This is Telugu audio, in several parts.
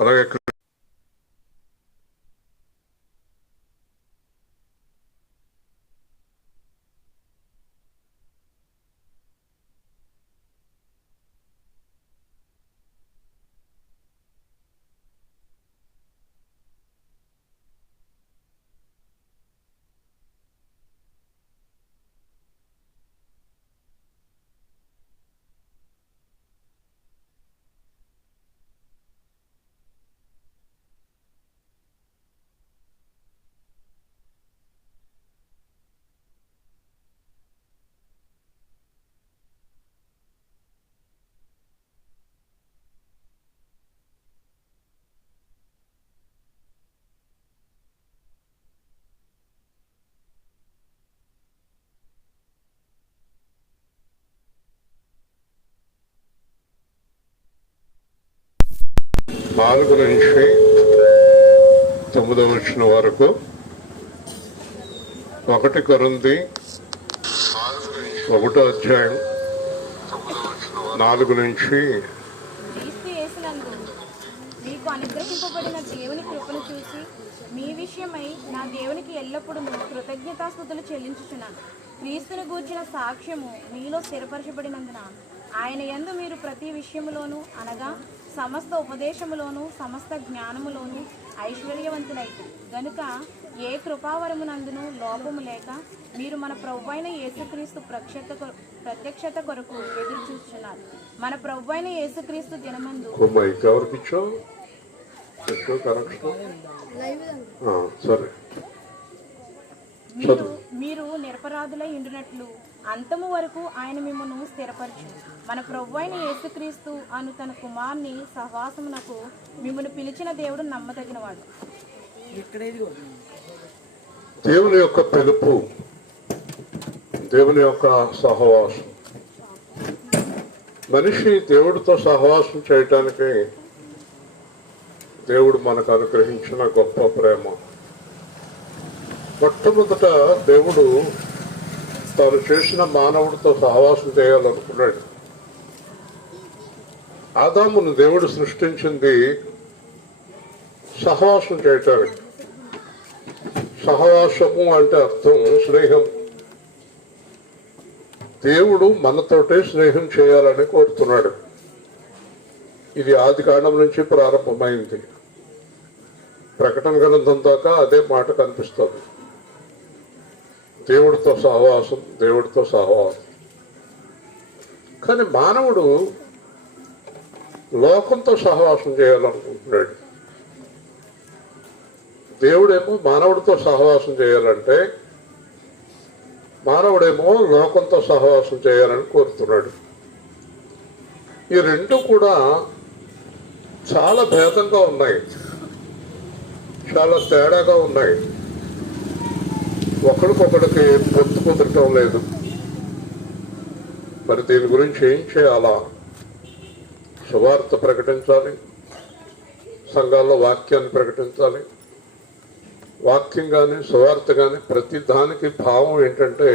అలాగే నాలుగు నుంచి 9వ వచనం వరకు 1 కొరింథీ 1వ అధ్యాయం 4 నుంచి మీకు అనుగ్రహింపబడిన దేవుని కృపను చూసి మీ విషయమై నా దేవునికి ఎల్లప్పుడూ కృతజ్ఞతాస్తుతులు చెల్లించుచున్నాను. క్రీస్తుని గూర్చిన సాక్ష్యము మీలో స్థిరపరచబడినందున ఆయన యందు మీరు ప్రతి విషయములోనూ అనగా సమస్త ఉపదేశములోను సమస్త జ్ఞానములోను ఐశ్వర్యవంతులైతే గనుక ఏ కృపావరమునందును లోపము లేక మీరు మన ప్రభువైన యేసుక్రీస్తు ప్రత్యక్షత కొరకు ఎదురు చూస్తున్నారు. మన ప్రభువైన యేసుక్రీస్తు దినమందు మీరు నిరపరాధులై ఉండినట్లు అంతము వరకు ఆయన మిమ్మల్ని స్థిరపరచు. మన ప్రభువైన యేసుక్రీస్తు అను తన కుమారుని సహవాసమునకు మిమ్మల్ని పిలిచిన దేవుడు నమ్మదగినవాడు. దేవుని యొక్క పిలుపు, దేవుని యొక్క సహవాసం. మనిషి దేవుడితో సహవాసం చేయటానికి దేవుడు మనకు అనుగ్రహించిన గొప్ప ప్రేమ. మొట్టమొదట దేవుడు తాను చేసిన మానవుడితో సహవాసం చేయాలనుకున్నాడు. ఆదామును దేవుడు సృష్టించింది సహవాసం చేయటానికి. సహవాసము అంటే అర్థం స్నేహం. దేవుడు మనతోటే స్నేహం చేయాలని కోరుతున్నాడు. ఇది ఆది కాండం నుంచి ప్రారంభమైంది. ప్రకటన గ్రంథం దాకా అదే మాట కనిపిస్తుంది. దేవుడితో సహవాసం, దేవుడితో సహవాసం. కానీ మానవుడు లోకంతో సహవాసం చేయాలనుకుంటున్నాడు. దేవుడేమో మానవుడితో సహవాసం చేయాలంటే, మానవుడేమో లోకంతో సహవాసం చేయాలని కోరుతున్నాడు. ఈ రెండు కూడా చాలా భేదంగా ఉన్నాయి, చాలా తేడాగా ఉన్నాయి. ఒకరికొకరికి పొత్తు కుదరటం లేదు. మరి దీని గురించి ఏం చేయాలా? సువార్త ప్రకటించాలి, సంఘాల్లో వాక్యాన్ని ప్రకటించాలి. వాక్యం కానీ సువార్త కానీ ప్రతి దానికి భావం ఏంటంటే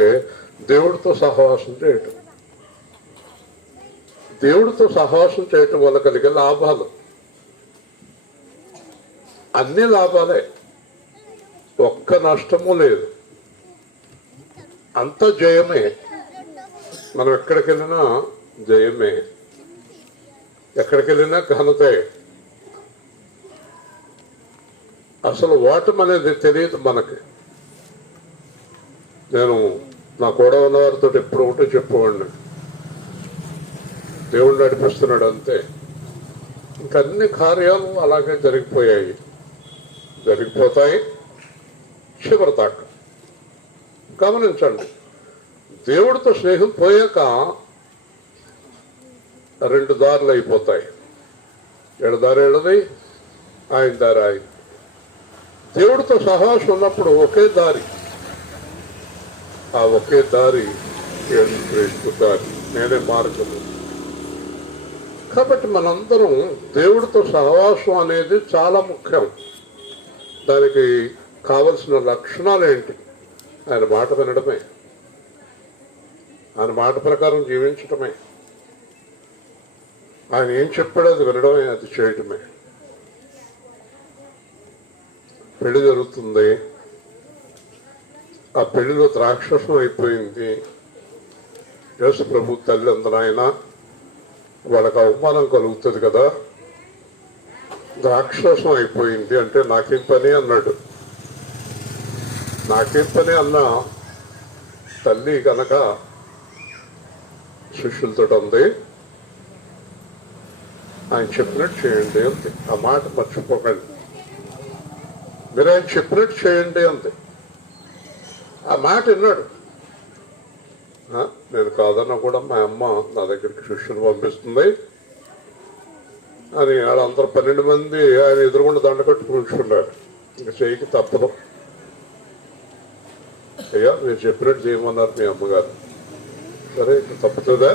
దేవుడితో సహవాసం చేయటం. దేవుడితో సహవాసం చేయటం వల్ల కలిగే లాభాలు అన్ని లాభాలే, ఒక్క నష్టము లేదు. అంత జయమే. మనం ఎక్కడికి వెళ్ళినా జయమే, ఎక్కడికి వెళ్ళినా ఘనతే. అసలు ఓటమి అనేది తెలియదు మనకి. నేను నా కూడా ఉన్నవారితో ఎప్పుడు ఒకటే చెప్పేవాడిని, దేవుడు నడిపిస్తున్నాడు అంతే. ఇంకన్ని కార్యాలు అలాగే జరిగిపోయాయి, జరిగిపోతాయి చివరి దాకా. గమనించండి, దేవుడితో స్నేహం పోయాక రెండు దారులు అయిపోతాయి. ఎడదారి ఎడది, ఆయన దారి ఆయన. దేవుడితో సహవాసం ఉన్నప్పుడు ఒకే దారి, ఆ ఒకే దారి యేసుక్రీస్తు దారి, నేనే మార్గము. కాబట్టి మనందరం దేవుడితో సహవాసం అనేది చాలా ముఖ్యం. దానికి కావలసిన లక్షణాలు ఏంటి? ఆయన మాట వినడమే, ఆయన మాట ప్రకారం జీవించటమే. ఆయన ఏం చెప్పాడో అది వినడమే, అది చేయటమే. పెళ్లి జరుగుతుంది, ఆ పెళ్లిలో ద్రాక్షసం అయిపోయింది. యేసు ప్రభు తల్లి అందరూ ఆయన వాళ్ళకి అవమానం కలుగుతుంది కదా. ద్రాక్షసం అయిపోయింది అంటే నాకేం పని అన్నాడు. నాకేం పని అన్నా తల్లి కనుక శిష్యులతో ఉంది, ఆయన చెప్పినట్టు చేయండి అంతే. ఆ మాట మర్చిపోకండి. మీరు ఆయన చెప్పినట్టు చేయండి అంతే. ఆ మాట విన్నాడు. నేను కాదన్నా కూడా మా అమ్మ నా దగ్గరికి శిష్యులు పంపిస్తుంది అని వాళ్ళందరూ 12 మంది ఆయన ఎదురుగుండా దండ కట్టి కూర్చున్నారు. ఇంకా చేయకి తప్పదు. అయ్యా మీరు చెప్పినట్టు చేయమన్నారు మీ అమ్మగారు. సరే ఇంకా తప్పుతుందా?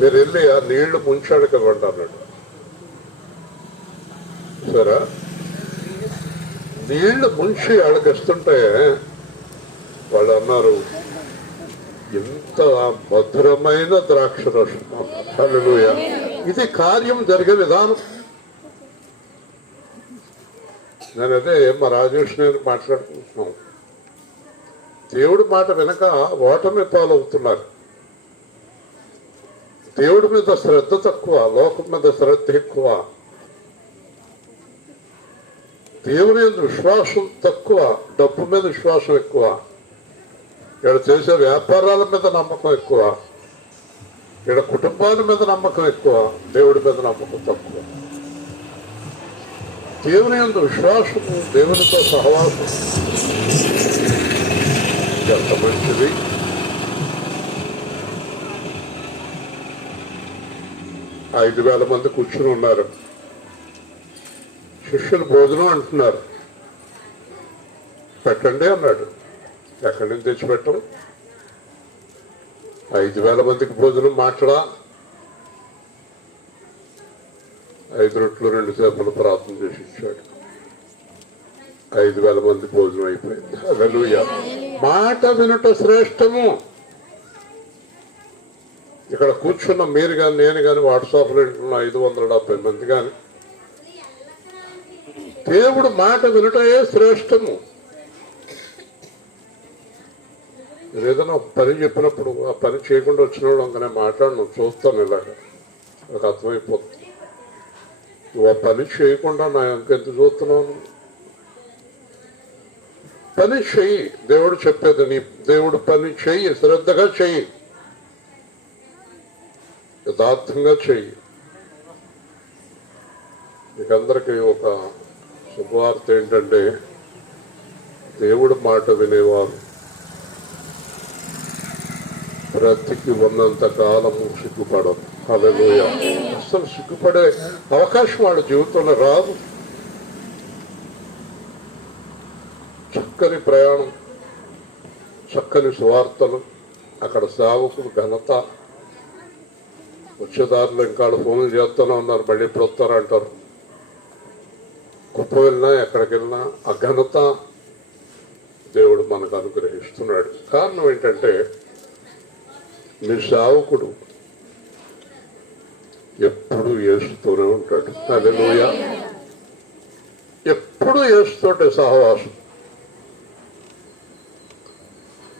మీరు వెళ్ళి ఆ నీళ్లు ముంచాడు కదండి అన్నాడు. సరే నీళ్లు ముంచి వాళ్ళకి ఇస్తుంటే వాళ్ళు అన్నారు, ఎంత మధురమైన ద్రాక్ష రసం. హల్లెలూయా. ఇది కార్యం జరిగే విధానం. నేను అదే మా రాజేష్ నేను మాట్లాడుకుంటున్నాం. దేవుడి మాట వెనక ఓటమి పాలవుతున్నారు. దేవుడి మీద శ్రద్ధ తక్కువ, లోకం మీద శ్రద్ధ ఎక్కువ. దేవుని మీద విశ్వాసం తక్కువ, డబ్బు మీద విశ్వాసం ఎక్కువ. ఇక్కడ చేసే వ్యాపారాల మీద నమ్మకం ఎక్కువ, ఇక్కడ కుటుంబాల మీద నమ్మకం ఎక్కువ, దేవుడి మీద నమ్మకం తక్కువ. దేవుని యందు విశ్వాసము, దేవునితో సహవాసం ఎంత మంచిది. ఐదు 5,000 మంది కూర్చుని ఉన్నారు. శిష్యులు భోజనం అంటున్నారు. పెట్టండి అన్నాడు. ఎక్కడి నుంచి తెచ్చిపెట్టం? 5,000 మందికి భోజనం మాట్లాడా. 5 రొట్లు 2 చేపలు ప్రార్థన చేసి ఇచ్చాడు. 5,000 మంది భోజనం అయిపోయింది. హల్లెలూయా. మాట వినుట శ్రేష్టము. ఇక్కడ కూర్చున్న మీరు కానీ నేను కానీ వాట్సాప్లో వింటున్న 570 మంది కానీ దేవుడు మాట వినుటయే శ్రేష్టము. ఏదైనా పని చెప్పినప్పుడు ఆ పని చేయకుండా వచ్చిన వాళ్ళు అంకనే మాట్లాడను, చూస్తాను. ఇలాగ నాకు అర్థమైపోతుంది. నువ్వు ఆ పని చేయకుండా నా ఇంకెంత చూస్తున్నాను. పని చెయ్యి. దేవుడు చెప్పేది నీ దేవుడు పని చెయ్యి, శ్రద్ధగా చెయ్యి, యథార్థంగా చెయ్యి. మీకందరికీ ఒక శుభవార్త ఏంటంటే, దేవుడు మాట వినేవారు బ్రతికి ఉన్నంత కాలము సిగ్గుపడరు. హల్లెలూయా. అసలు సిగ్గుపడే అవకాశం వాళ్ళ జీవితంలో రాదు. చక్కని ప్రయాణం, చక్కని సువార్తలు, అక్కడ సేవకులు ఘనత. వచ్చేదారిలో ఇంకా ఫోన్లు చేస్తూనే ఉన్నారు, మళ్ళీ ఇప్పుడు వస్తారంటారు. గొప్ప వెళ్ళినా ఎక్కడికి వెళ్ళినా ఆ ఘనత దేవుడు మనకు అనుగ్రహిస్తున్నాడు. కారణం ఏంటంటే, మీ సేవకుడు ఎప్పుడు యేసుతోనే ఉంటాడు. హల్లెలూయా. ఎప్పుడు యేసుతోటే సహవాసం.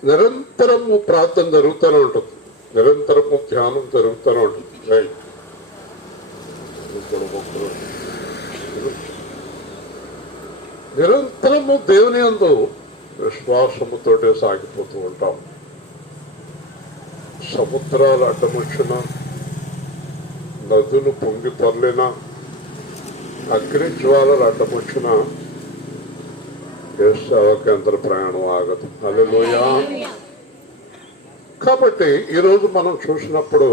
నిరంతరము ప్రార్థన జరుగుతూనే ఉంటుంది, నిరంతరము ధ్యానం జరుగుతూనే ఉంటుంది. నిరంతరము దేవుని యందు విశ్వాసముతోటే సాగిపోతూ ఉంటాం. సముద్రాలు అడ్డమొచ్చిన, నదులు పొంగి పొర్లిన, అగ్ని జ్వాలలు అడ్డమొచ్చిన సేవా కేంద్ర ప్రయాణం ఆగదు. హల్లెలూయా. కాబట్టి ఈరోజు మనం చూసినప్పుడు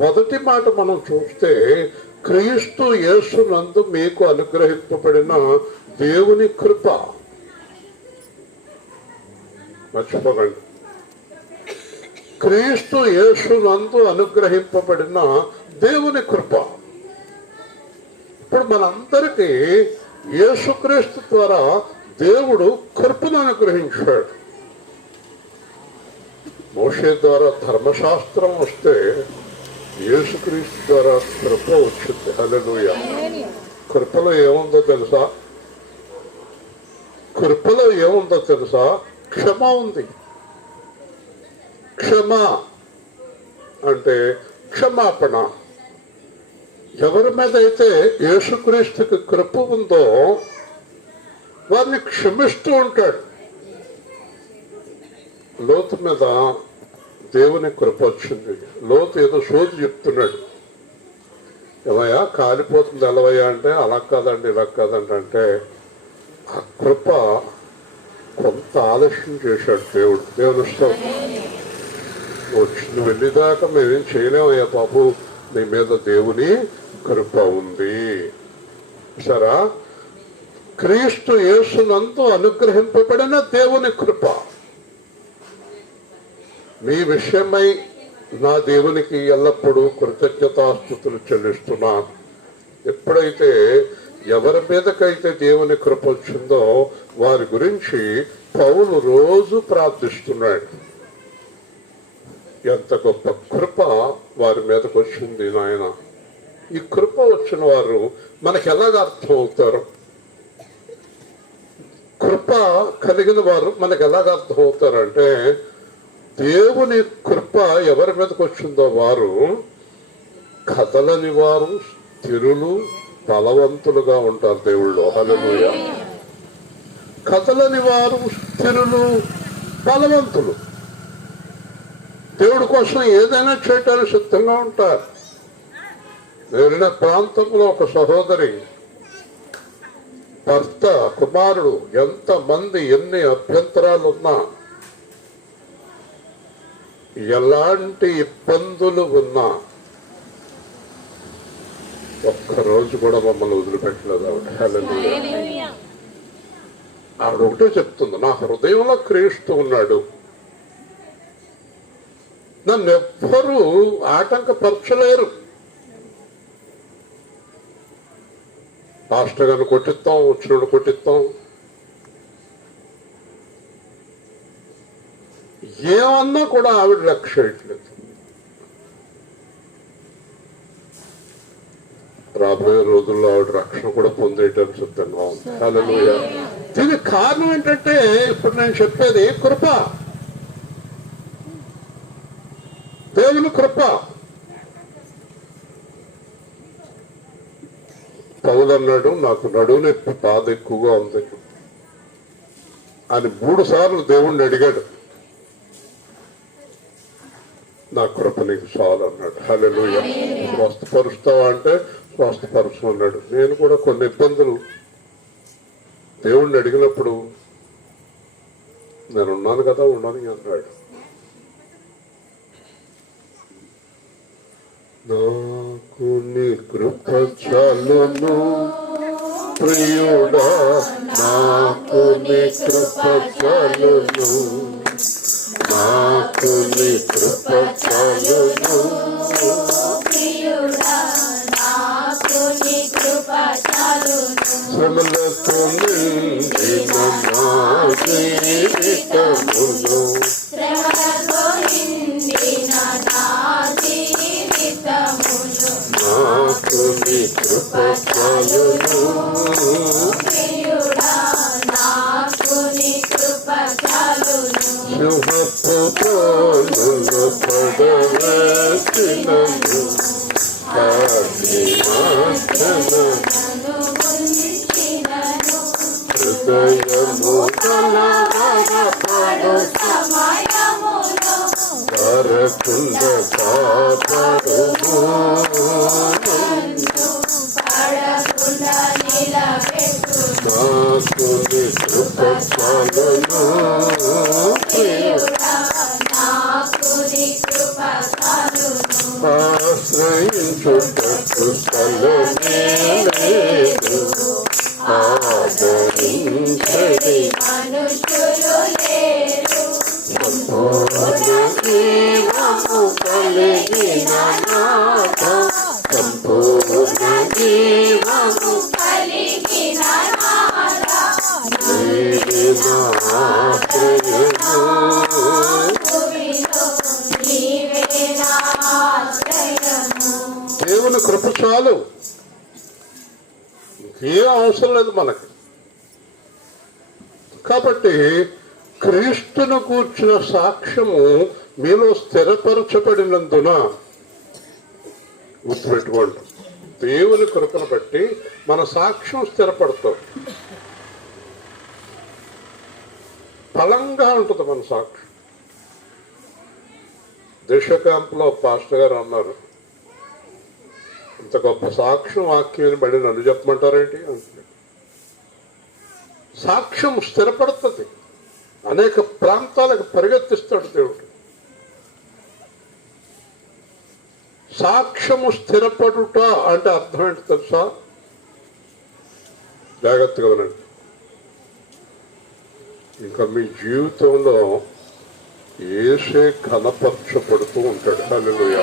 మొదటి మాట మనం చూస్తే, క్రీస్తు యేసునందు మీకు అనుగ్రహింపబడిన దేవుని కృప. మర్చిపోకండి, క్రీస్తు యేసునందు అనుగ్రహింపబడిన దేవుని కృప. ఇప్పుడు మనందరికీ యేసుక్రీస్తు ద్వారా దేవుడు కృపను అనుగ్రహించాడు. మోషే ద్వారా ధర్మశాస్త్రం వస్తే యేసుక్రీస్తు ద్వారా కృప వచ్చింది. హల్లెలూయా. కృపలో ఏముందో తెలుసా? కృపలో ఏముందో తెలుసా? క్షమ ఉంది. క్షమ అంటే క్షమాపణ. ఎవరి మీద అయితే యేసుక్రీస్తుకి కృప ఉందో వారిని క్షమిస్తూ ఉంటాడు. లోతు మీద దేవుని కృప వచ్చింది. లోతు ఏదో సోది చెప్తున్నాడు. ఏమయ్యా కాలిపోతుంది ఎలవయ్యా అంటే అలా కాదండి ఇలా కాదండి అంటే ఆ కృప కొంత ఆలస్యం చేశాడు దేవుడు. దేవుని స్తోత్రం. వచ్చింది వెళ్ళేదాకా మేమేం చేయలేమయ్యా బాబు, నీ మీద దేవుని కృప ఉంది. సరా క్రీస్తు యేసునందు అనుగ్రహింపబడిన దేవుని కృప మీ విషయమై నా దేవునికి ఎల్లప్పుడూ కృతజ్ఞతాస్తుతులు చెల్లిస్తున్నాను. ఎప్పుడైతే ఎవరి మీదకైతే దేవుని కృప వచ్చిందో వారి గురించి పౌలు రోజు ప్రార్థిస్తున్నాడు. ఎంత గొప్ప కృప వారి మీదకి వచ్చింది నాయన. ఈ కృప వచ్చిన వారు మనకి ఎలాగ అర్థం అవుతారు? కృప కలిగిన వారు మనకు ఎలాగ అర్థం అవుతారంటే దేవుని కృప ఎవరి మీదకి వచ్చిందో వారు కదలని వారు, స్థిరులు, బలవంతులుగా ఉంటారు దేవుళ్ళు. హల్లెలూయా. కదలని వారు, స్థిరులు, బలవంతులు. దేవుడి కోసం ఏదైనా చేయటానికి సిద్ధంగా ఉంటారు. వెళ్ళిన ప్రాంతంలో ఒక సహోదరి భర్త, కుమారుడు ఎంతమంది ఎన్ని అభ్యంతరాలు ఉన్నా, ఎలాంటి ఇబ్బందులు ఉన్నా ఒక్కరోజు కూడా మమ్మల్ని వదిలిపెట్టలేదు ఆవిడ. హల్లెలూయా. ఆవిడ ఒకటే చెప్తుంది, నా హృదయంలో క్రీస్తు ఉన్నాడు, నన్ను ఎవ్వరూ ఆటంకపరచలేరు. పాస్టర్ గారిని కొట్టిస్తాం, వచ్చినోడు కొట్టిస్తాం, ఏమన్నా కూడా ఆవిడ లక్ష్య చేయట్లేదు. రాబోయే రోజుల్లో ఆవిడ రక్షణ కూడా పొందేయడానికి సిద్ధంగా ఉంది. హల్లెలూయా. దీనికి కారణం ఏంటంటే ఇప్పుడు నేను చెప్పేది కృప, దేవుని కృప. పౌలు అన్నాడు, నాకు నడువు నొప్పి బాధ ఎక్కువగా ఉంది అని 3 సార్లు దేవుణ్ణి అడిగాడు. నా కృప నీకు చాలు అన్నాడు. హల్లెలూయా. స్వస్థపరుస్తావా అంటే స్వస్థపరుచు అన్నాడు. నేను కూడా కొన్ని ఇబ్బందులు దేవుణ్ణి అడిగినప్పుడు నేను ఉన్నాను కదా ఉన్నాను అన్నాడు. నాకు నీ కృప చాలును ప్రియుడా, నాకు నీ కృప చాలును, నాకు నీ కృప చాలును శ్రమలతో నిండిన నా జీవితమును, నాకు నీ కృప చాలును, సింహపు తోలులో పడవేసినను హృదయము కరకుండ కాపాడుము, నాకు నీ కృప చాలును, ఆశ్రయించుటకు స్థలమే లేదు, ఆదరించడి సంపూర్ణ జీవము కలిగిన నాథ, సంపూర్ణ జీవము కలిగిన నాథ, నీవే నా ఆశ్రయము, నీవే నా ఆశ్రయము. కృప చాలు, ఇంకేం అవసరం లేదు మనకి. కాబట్టి క్రీస్తును కూర్చిన సాక్ష్యము మీలో స్థిరపరచబడినందున గుర్తుపెట్టుకోండి, దేవుని కృపను బట్టి మన సాక్ష్యం స్థిరపడతాం. బలంగా ఉంటుంది మన సాక్ష్యం. దేశ క్యాంపులో పాస్టర్ గారు అన్నారు, ఇంత గొప్ప సాక్ష్యం వాక్యం బడి నన్ను చెప్పమంటారేంటి అంటే, సాక్ష్యం స్థిరపడుతుంది, అనేక ప్రాంతాలకు పరిగెత్తిస్తాడు దేవుడు. సాక్ష్యము స్థిరపడుట అంటే అర్థం ఏంటి తెలుసా? జాగ్రత్తగా వినండి. ఇంకా మీ జీవితంలో యేసే ఘనపరచబడుతూ ఉంటాడు. హల్లెలూయా.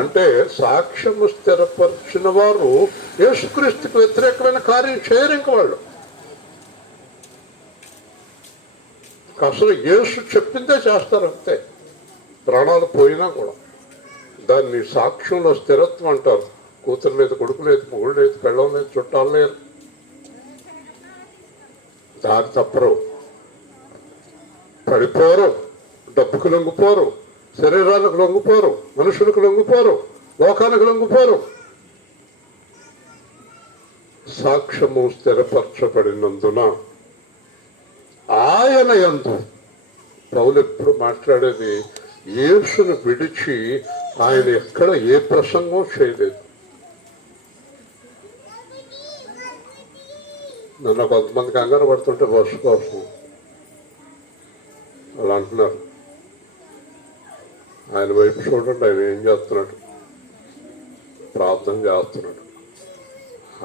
అంటే సాక్ష్యము స్థిరపరిచిన వారు యేసుక్రీస్తుకు వ్యతిరేకమైన కార్యం చేయరు. ఇంక వాళ్ళు అసలు యేసు చెప్పిందే చేస్తారు అంతే, ప్రాణాలు పోయినా కూడా. దాన్ని సాక్ష్యంలో స్థిరత్వం అంటారు. కూతురు లేదు, కొడుకు లేదు, మొగుడు లేదు, పెళ్ళం లేదు, చుట్టాలు లేరు, దారి తప్పరు, పడిపోరు, డబ్బుకు లొంగిపోరు, శరీరాలకు లొంగిపోరు, మనుషులకు లొంగిపోరు, లోకానికి లొంగిపోరు. సాక్ష్యము స్థిరపరచబడినందున ఆయన యందు, పౌలు ఎప్పుడు మాట్లాడేది యేసును విడిచి ఆయన ఎక్కడ ఏ ప్రసంగం చేయలేదు. నన్ను కొంతమంది కంగారు పడుతుంటే బస్సు కోసం అలా అంటున్నారు. ఆయన వైపు చూడండి, ఆయన ఏం చేస్తున్నాడు, ప్రార్థన చేస్తున్నాడు.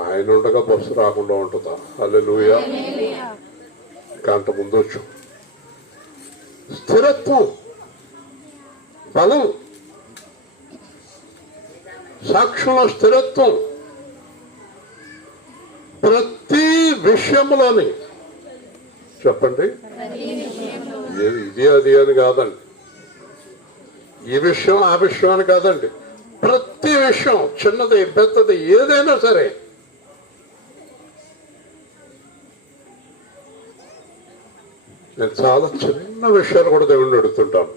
ఆయన ఉండగా బస్సు రాకుండా ఉంటుందా? హల్లెలూయా. గంట ముందు వచ్చు. స్థిరత్వం, బలం, సాక్ష్యంలో స్థిరత్వం ప్రతి విషయంలోని. చెప్పండి, ఇది అది అని కాదండి, ఈ విషయం ఆ విషయం అని కాదండి, ప్రతి విషయం, చిన్నది పెద్దది ఏదైనా సరే. నేను చాలా చిన్న విషయాలు కూడా దేవుణ్ణి అడుగుతుంటాను.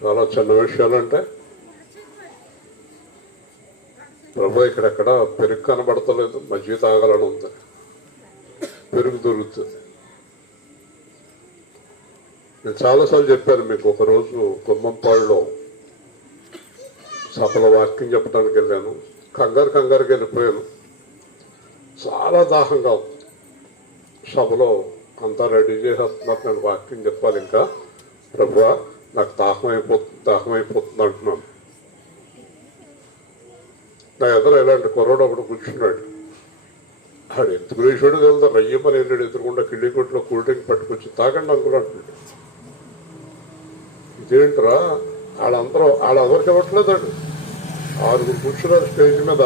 చాలా చిన్న విషయాలు అంటే, ప్రభు ఇక్కడెక్కడ పెరుగు కనబడతలేదు, మజ్జిగ తాగాలని ఉంది, పెరుగు దొరుకుతుంది. నేను చాలాసార్లు చెప్పాను మీకు. ఒకరోజు గుమ్మంపాడులో సభలో వాక్యం చెప్పడానికి వెళ్ళాను. కంగారుకి వెళ్ళిపోయాను. చాలా దాహంగా ఉంది. సభలో అంతా రెడీ చేసేస్తున్నారు, నేను వాక్యం చెప్పాలి. ఇంకా ప్రభువా నాకు దాహం అయిపోతుంది అంటున్నాను. నా ఎదురు ఎలాంటి కుర్రాడు ఒకడు కూర్చున్నాడు. ఆడు ఎందుకు వేసాడు తెలుదా, రయ్యమని వెళ్ళాడు. ఎదురుకుండా కిళ్ళి కొట్లో కూల్ డ్రింక్ పట్టుకొచ్చి తాగండి అంకులు అంటున్నాడు. ఇదేంట్రా, వాళ్ళెవరికి ఇవ్వట్లేదాడు. 6 కూర్చున్నారు స్టేజ్ మీద,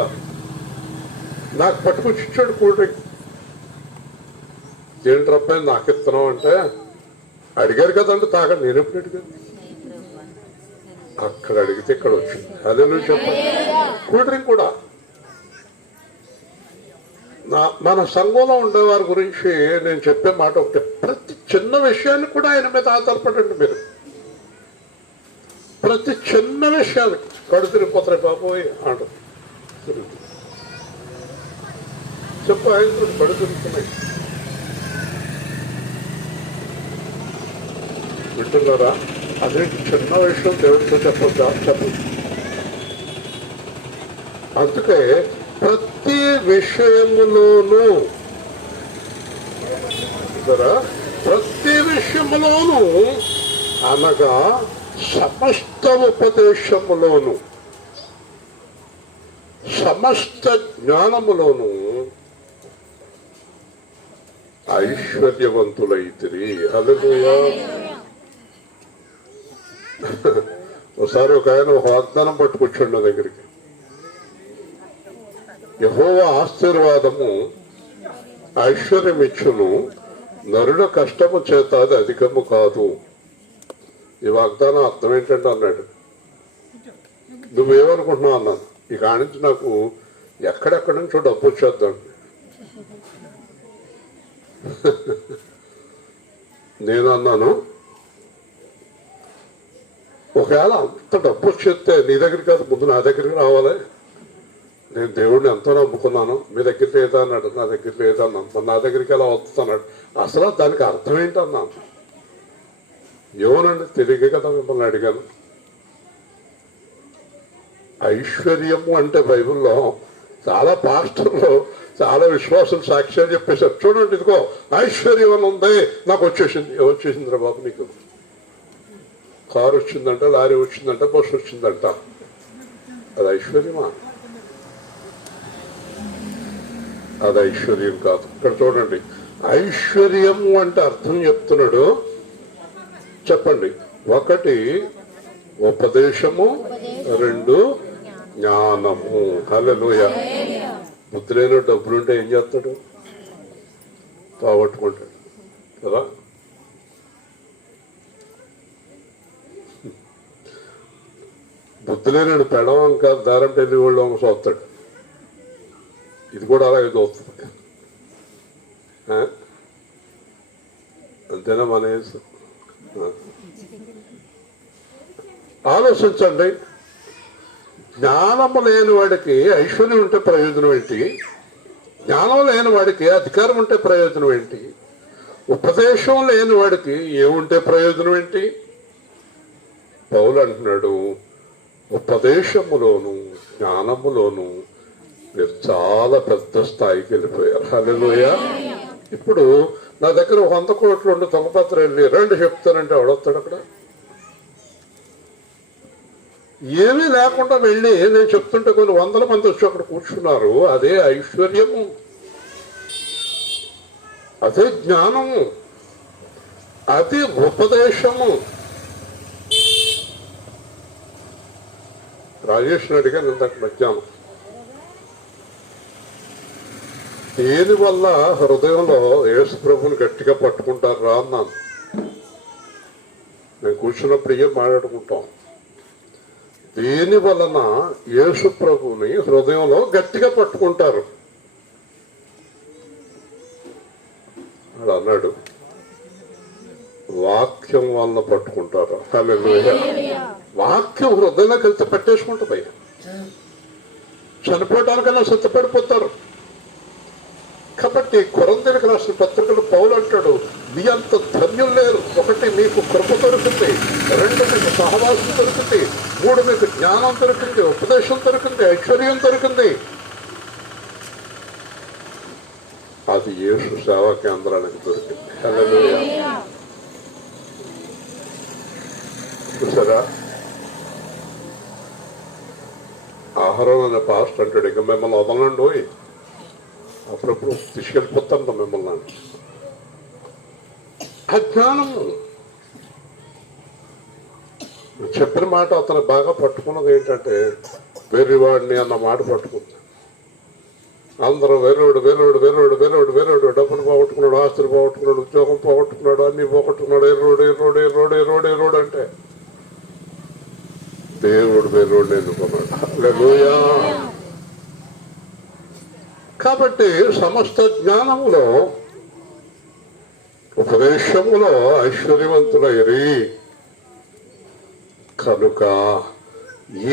నాకు పట్టుకొచ్చి ఇచ్చాడు కూల్ డ్రింక్. ఏంట్రబ్బాయి నాకు ఇస్తున్నావు అంటే, అడిగారు కదండి తాగండి. నేను ఎప్పుడు అడిగాను? అక్కడ అడిగితే ఇక్కడ వచ్చింది. అదే నువ్వు చెప్పండి. కూల్ డ్రింక్ కూడా. మన సంఘంలో ఉండేవారి గురించి నేను చెప్పే మాట ఒకటి, ప్రతి చిన్న విషయాన్ని కూడా ఆయన మీద ఆధారపడండి మీరు. ప్రతి చిన్న విషయానికి కడు తిరిగిపోతాయి బాబోయ్ అంట. చెప్పు, ఆయన కడు తిరుగుతున్నాయి. వింటున్నారా? అదే చిన్న విషయం దేవుడితో చెప్పదు. అందుకే ప్రతి విషయములోనూ ప్రతి విషయములోనూ అనగా సమస్త ఉపదేశములోను, సమస్త జ్ఞానములోను ఐశ్వర్యవంతులైతిరి. హల్లెలూయా. ఒకసారి ఒక ఆయన వాగ్దానం పట్టుకొచ్చాడు నా దగ్గరికి. యెహోవా ఆశీర్వాదము ఐశ్వర్యమిచ్చును, నరుల కష్టము చేత అది అధికము కాదు. ఈ వాగ్దానం అర్థం ఏంటంటే అన్నాడు, నువ్వేమనుకుంటున్నావు అన్నాను. ఇక ఆడించి నాకు ఎక్కడెక్కడి నుంచో డబ్బు వచ్చేద్దాం. నేను అన్నాను, ఒకవేళ అంత డబ్బు వచ్చేస్తే నీ దగ్గరికి కాదు, ముందు నా దగ్గరికి రావాలి. నేను దేవుడిని ఎంతో నమ్ముకున్నాను, మీ దగ్గర లేదా అన్నాడు. నా దగ్గర లేదా అన్నాను. నా దగ్గరికి ఎలా వస్తున్నాడు? అసలు దానికి అర్థం ఏంటన్నాను. ఏమోనండి, తెలియక కదా మిమ్మల్ని అడిగాను. ఐశ్వర్యము అంటే బైబిల్లో చాలా పాస్టర్లు చాలా విశ్వాసులు సాక్ష్యాలు చెప్పేశారు. చూడండి, ఇదిగో ఐశ్వర్యం అని ఉంది, నాకు వచ్చేసింది. వచ్చేసిందిరా బాబు, నీకు కారు వచ్చిందంట, లారీ వచ్చిందంట, బస్సు వచ్చిందంట. అది ఐశ్వర్యమా? అది ఐశ్వర్యం కాదు. ఇక్కడ చూడండి, ఐశ్వర్యము అంటే అర్థం చెప్తున్నాడు. చెప్పండి. 1 ఉపదేశము, 2 జ్ఞానము. హల్లెలూయా. బుద్ధి లేని డబ్బులుంటే ఏం చేస్తాడు? పోగొట్టుకుంటాడు కదా. బుద్ధి లేనాడు పెడవం కాదు, దారం పెళ్లి వాళ్ళు చూస్తాడు. ఇది కూడా అలాగే చూస్తుంది. అంతేనా మన యేసు? ఆలోచించండి. జ్ఞానము లేని వాడికి ఐశ్వర్యం ఉంటే ప్రయోజనం ఏంటి? జ్ఞానం లేని వాడికి అధికారం ఉంటే ప్రయోజనం ఏంటి? ఉపదేశం లేని వాడికి ఏముంటే ప్రయోజనం ఏంటి? పౌలు అంటున్నాడు, ఉపదేశములోను జ్ఞానములోను మీరు చాలా పెద్ద స్థాయికి వెళ్ళిపోయారు. హల్లెలూయా. ఇప్పుడు నా దగ్గర 100 కోట్లు ఉండి దొంగపత్రం వెళ్ళి 2 చెప్తానంటే ఎవడొస్తాడు? అక్కడ ఏమీ లేకుండా వెళ్ళి నేను చెప్తుంటే కొన్ని 100 మంది వచ్చి అక్కడ కూర్చున్నారు. అదే ఐశ్వర్యము, అదే జ్ఞానము, అది ఉపదేశము. రాజేష్ అడిగా ఇంతకు మధ్యాహ్నం, దేని వల్ల హృదయంలో యేసు ప్రభుని గట్టిగా పట్టుకుంటారా అన్నాను. నేను కూర్చున్నప్పుడు ఏం మాట్లాడుకుంటాం. దేని వలన యేసు ప్రభుని హృదయంలో గట్టిగా పట్టుకుంటారు అని అన్నాడు. వాక్యం వలన పట్టుకుంటారు. హల్లెలూయా. వాక్యం హృదయంలోకి వెళ్తే పట్టేసుకుంటుంది. చనిపోవడానికన్నా సిద్ధపడిపోతారు. కాబట్టి కొరింథీయులకు రాసిన పత్రికలు పౌలు అంటాడు, మీ అంత ధన్యులు లేరు. 1 మీకు కృప దొరికింది, 2 మీకు సహవాసం దొరికింది, 3 మీకు జ్ఞానం దొరికింది, ఉపదేశం దొరికింది, ఐశ్వర్యం దొరికింది. అది యేసు సేవా కేంద్రానికి దొరికింది. హల్లెలూయా. చూసారా? ఆహారం అనే పాస్ట్ అంటాడు, ఇక మిమ్మల్ని వదలండి, అప్పుడప్పుడు తీసుకెళ్ళిపోతాను మిమ్మల్ని. అజ్ఞానము చెప్పిన మాట అతను బాగా పట్టుకున్నది ఏంటంటే, వెర్రివాడిని అన్న మాట పట్టుకుంది. అందరూ వేరేవాడు వేరేవాడు వేరేవాడు వేరేవాడు వేరేవాడు, డబ్బులు పోగొట్టుకున్నాడు, ఆస్తులు పోగొట్టుకున్నాడు, ఉద్యోగం పోగొట్టుకున్నాడు, అన్ని పోగొట్టుకున్నాడు, ఎర్రోడు ఎర్రోడు ఎర్రోడు ఎర్రోడు ఎర్రోడు అంటే దేవుడు వేరేవాడిని ఎన్నుకున్నాడు. హల్లెలూయా. కాబట్టి సమస్త జ్ఞానములో ఉపదేశములో ఐశ్వర్యవంతులైరి కనుక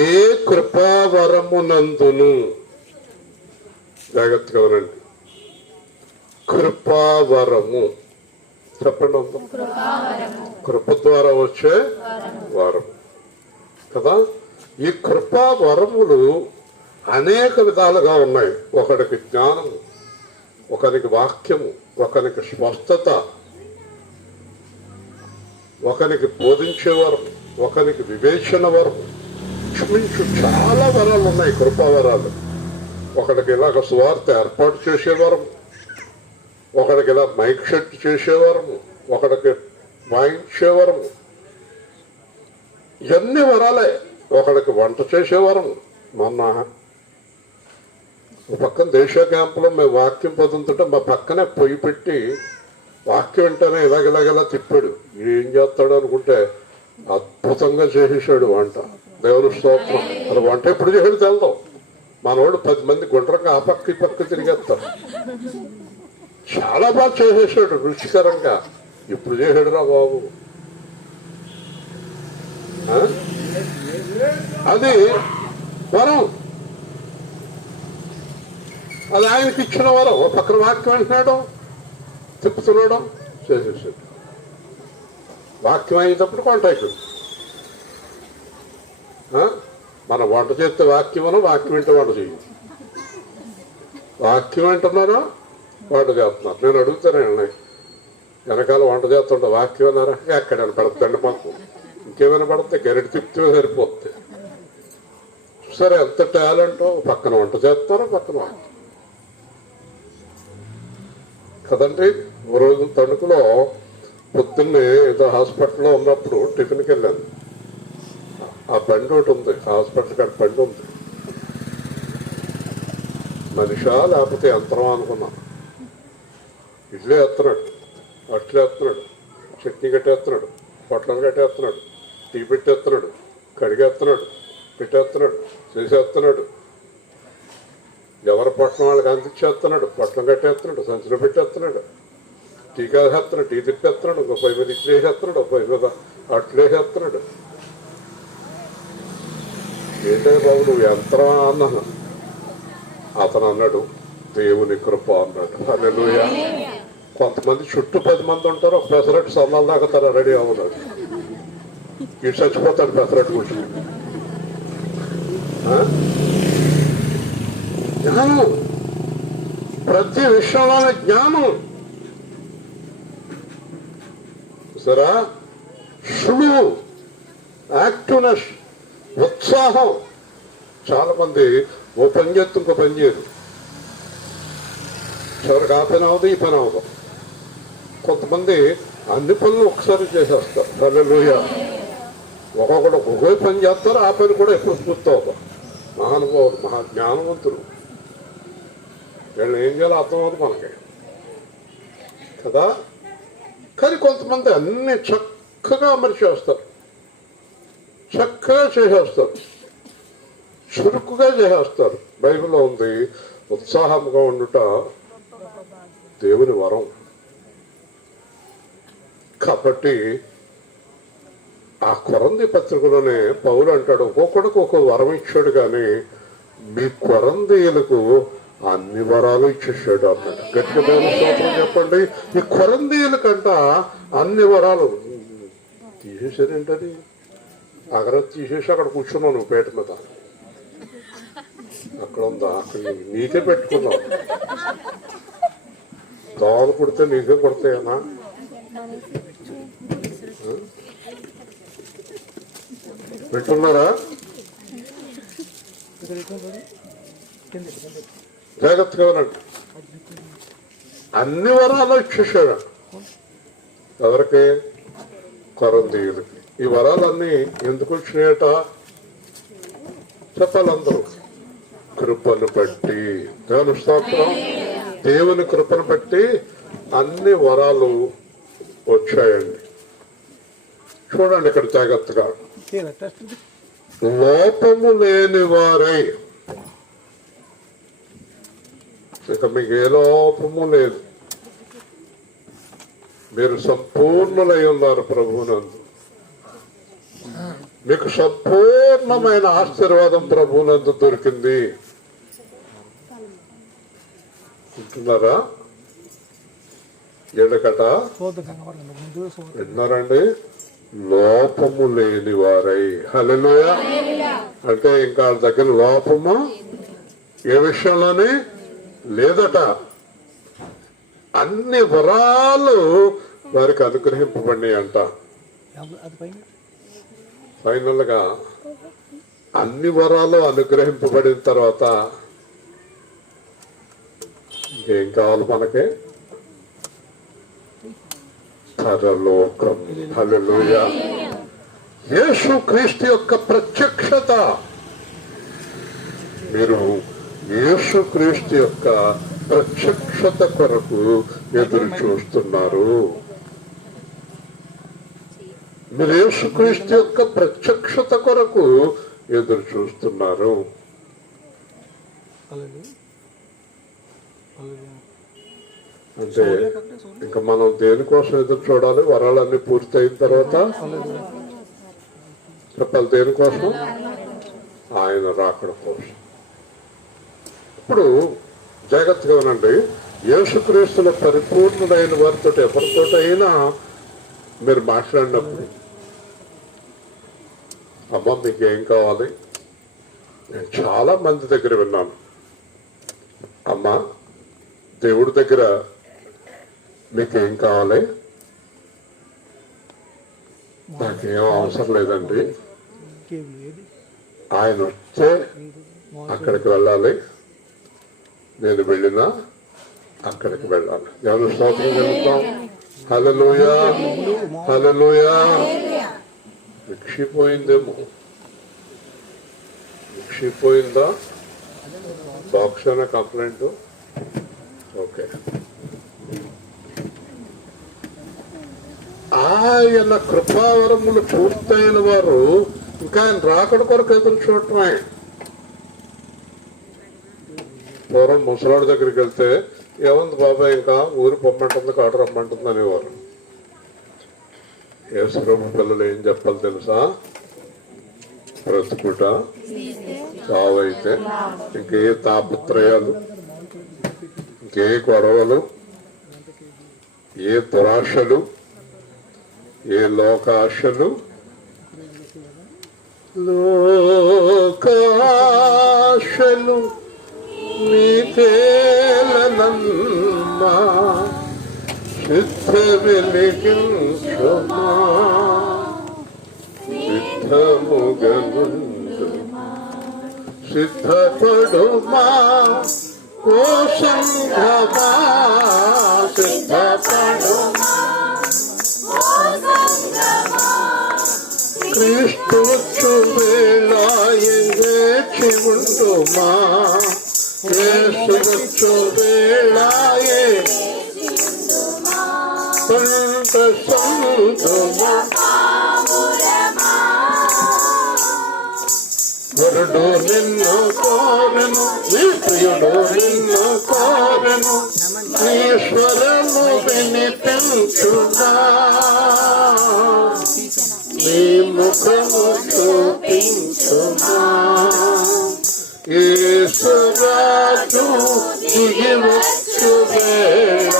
ఏ కృపావరమునందును, జాగ్రత్తగా వినండి, కృపావరము చెప్పండి. కృప ద్వారా వచ్చే వరం కదా. ఈ కృపావరములు అనేక విధాలుగా ఉన్నాయి. ఒకరికి జ్ఞానము, ఒకరికి వాక్యము, ఒకరికి స్వస్థత, ఒకరికి బోధించే వరం, ఒకరికి వివేచన వరం, క్షమించు చాలా వరాలు ఉన్నాయి. కృపావరాలు. ఒకడికి ఇలాగ సువార్త ఏర్పాటు చేసే వరం, ఒకడికి ఇలా మైక్ సెట్ చేసే వరము, ఒకడికి వాయించే వరము, ఇవన్నీ వరాలే. ఒకడికి వంట చేసే వరం. మొన్న పక్కన దేశ క్యాంపులో మేము వాక్యం పొందుతుంటే మా పక్కనే పొయ్యి పెట్టి వాక్యం వెంటనే ఇలాగెలా తిప్పాడు. ఏం చేస్తాడు అనుకుంటే అద్భుతంగా చేసేసాడు వంట. దేవుని స్తోత్రం. అది వంట ఎప్పుడు చేయడం తెలదాం. మనోడు 10 మంది గుండ్రంగా ఆ పక్క ఈ పక్క తిరిగేస్తారు. చాలా బాగా చేసేసాడు, రుచికరంగా. ఇప్పుడు చేసాడురా బాబు. అది వరం, అది ఆయనకి ఇచ్చిన వరం. ఓ పక్కన వాక్యం అంటున్నాడు, తిప్పుతున్నాడు, చేసేసాడు. వాక్యం అయినప్పుడు వంట అయిపోయింది. మనం వంట చేస్తే వాక్యమను, వాక్యం వింటే వంట చేయండి. వాక్యం వింటున్నారా, వంట చేస్తున్నారు. నేను అడుగుతానండి, వెనకాల వంట చేస్తుంటా వాక్యం అన్నారా? ఎక్కడైనా పడుతుందండి మాకు. ఇంకేమైనా పడితే గరిటి తిప్పితే సరిపోతుంది. సరే, ఎంత టాలెంటో. పక్కన వంట చేస్తారో, పక్కన వాక్యం కదండి. ఓ రోజు తణుకులో పొద్దున్నే ఏదో హాస్పిటల్లో ఉన్నప్పుడు టిఫిన్కి వెళ్ళాను. ఆ బండి ఒకటి ఉంది, హాస్పిటల్ కాడ బండి ఉంది. మనిషా లేకపోతే యంత్రం అనుకున్నాను. ఇడ్లీ వేస్తున్నాడు, అట్లు వేస్తున్నాడు, చట్నీ కట్టేస్తున్నాడు, పొట్లను కట్టేస్తున్నాడు, టీ పెట్టేస్తున్నాడు, కడిగేస్తున్నాడు, పెట్టేస్తున్నాడు, చేసేస్తున్నాడు. ఎవరి పొట్లం వాళ్ళకి అందించేస్తున్నాడు, పొట్లం కట్టేస్తున్నాడు, సంచిలో పెట్టేస్తున్నాడు, టీ కాసేస్తున్నాడు, టీ తిప్పేస్తున్నాడు, ఇంకో 10 మీద ఇడ్లీ వేసేస్తున్నాడు, 10 మీద అట్లు వేసేస్తున్నాడు. ఏంటంటే బాబు నువ్వు యంత్రం అన్నాను. అతను అన్నాడు, దేవుని కృప అన్నాడు. హల్లెలూయా. కొంతమంది చుట్టూ 10 మంది ఉంటారు, ఒక పెసరట్టు సన్నాలు దాకా తన రెడీ అవున్నాడు. ఇటు చచ్చిపోతాడు పెసరట్టు కూర్చుని. జ్ఞానం, ప్రతి విషయంలోనే జ్ఞానం. సరా, సులువు, యాక్టివ్నెస్, ఉత్సాహం. చాలా మంది ఓ పని చేస్తూ ఇంకో పని చేయరు. చివరికి ఆ పని అవదు, ఈ పని అవదు. కొంతమంది అన్ని పనులు ఒకసారి చేసేస్తారు. హల్లెలూయా. ఒక్కొక్కడు ఒకే పని చేస్తారు, ఆ పని కూడా ఎప్పుడు పూర్తి అవుతారు. మహానుభావులు, మహా జ్ఞానవంతులు. వీళ్ళు ఏం చేయాలో అర్థం అవుతుంది మనకి కదా. కానీ కొంతమంది అన్ని చక్కగా అమర్చి చేస్తారు, చక్కగా చేసేస్తారు, చురుకుగా చేసేస్తారు. బైబిల్లో ఉంది, ఉత్సాహంగా ఉండుట దేవుని వరం. కాబట్టి ఆ కొరంది పత్రికలోనే పౌలు అంటాడు, ఒక్కొక్కడికి ఒక్కొక్క వరం ఇచ్చాడు, కానీ మీ కొరందీయులకు అన్ని వరాలు ఇచ్చేసాడు అన్నాడు. గట్టిగా దేవుని స్తోత్రం చెప్పండి. ఈ కొరందీయులకంట అన్ని వరాలు తీసేసారేంటది. అక్కడ తీసేసి అక్కడ కూర్చున్నావు నువ్వు పేట మీద. అక్కడ ఉందా, అక్కడ నీకే పెట్టుకున్నావు. దోవలు కుడితే నీకే కొడతాయనా? పెట్టున్నారా? జాగ్రత్తగా ఉనండి. అన్ని వరాలు ఇచ్చేసాడు. ఎవరికి? కొరందీయులకి. ఈ వరాలన్నీ ఎందుకు వచ్చినాయట చెప్పాలి అందరూ. కృపను బట్టి. దేవుని స్తోత్రం. దేవుని కృపను బట్టి అన్ని వరాలు వచ్చాయండి. చూడండి ఇక్కడ జాగ్రత్తగా. లోపము లేని వారై. ఇక మీకు ఏ లోపము లేదు. మీరు సంపూర్ణులై ఉన్నారు ప్రభువునందు. మీకు సంపూర్ణమైన ఆశీర్వాదం ప్రభువునందు దొరికింది. వింటున్నారా? ఎడకట విన్నారండి? లోపము లేని వారై. హల్లెలూయా. అంటే ఇంకా వాళ్ళ దగ్గర లోపము ఏ విషయంలోనే లేదట. అన్ని వరాలు వారికి అనుగ్రహింపబడి అంట. ఫైనల్ గా అన్ని వరాలు అనుగ్రహింపబడిన తర్వాత ఇంకేం కావాలి మనకి? పరలోకం. హల్లెలూయా. యేసు క్రీస్తు యొక్క ప్రత్యక్షత. మీరు యేసు క్రీస్తు యొక్క ప్రత్యక్షత కొరకు ఎదురు చూస్తున్నారు. మీరు యేసు క్రీస్తు యొక్క ప్రత్యక్షత కొరకు ఎదురు చూస్తున్నారు. అంటే ఇంకా మనం దేనికోసం ఎదురు చూడాలి? వరాలన్నీ పూర్తి అయిన తర్వాత చెప్పాలి. దేనికోసం? ఆయన రాకడ కోసం. ఇప్పుడు జాగ్రత్తగా వినండి. యేసుక్రీస్తుల పరిపూర్ణుడైన వారితో ఎవరితోటైనా మీరు మాట్లాడినప్పుడు, అమ్మ మీకేం కావాలి? నేను చాలా మంది దగ్గర విన్నాను, అమ్మ దేవుడి దగ్గర మీకేం కావాలి? నాకేం అవసరం లేదండి, ఆయన వస్తే అక్కడికి వెళ్ళాలి, నేను వెళ్ళినా అక్కడికి వెళ్ళాలి. ఎవరు స్తోత్రం చెల్లిద్దాం? హల్లెలూయా, హల్లెలూయా. విక్షిపోయిందేమో. విక్షిపోయిందా? బాక్స్ అనే కంప్లైంట్. ఓకే, ఆయన కృపావరములు పూర్తయిన వారు ఇంకా ఆయన రాకడ కొరకు ఎదురు చూడటమే. పూర్వం ముసలాడి దగ్గరికి వెళ్తే ఏముంది బాబాయ్, ఇంకా ఊరు పొమ్మంటుంది, కాట రమ్మంటుంది అనేవారు. యేసుప్రభు పిల్లలు ఏం చెప్పాలి తెలుసా? బ్రతుకుట చావైతే. ఇంకే తాపత్రయాలు, ఇంకే గొడవలు, ఏ దురాశలు, ఏ లోకాశలు, లోకాశలు నీకేలనమ్మా, సిద్ధ వెలిగించుమా, సిద్ధముగనుండుమా, సిద్ధపడుమా ఓ సంఘమా, సిద్ధపడుమా క్రీస్తు వేళ వేచి ఉండుమా, యేసు వేళాయే సంత సంతుమా, వరుడు నిన్ను కోరెను, నీ ప్రియుడు నిన్ను కోరెను, నీ స్వరము వినిపించునా, నీ ముఖము చూపించునా. యేసురాజు దిగివచ్చు వేళ,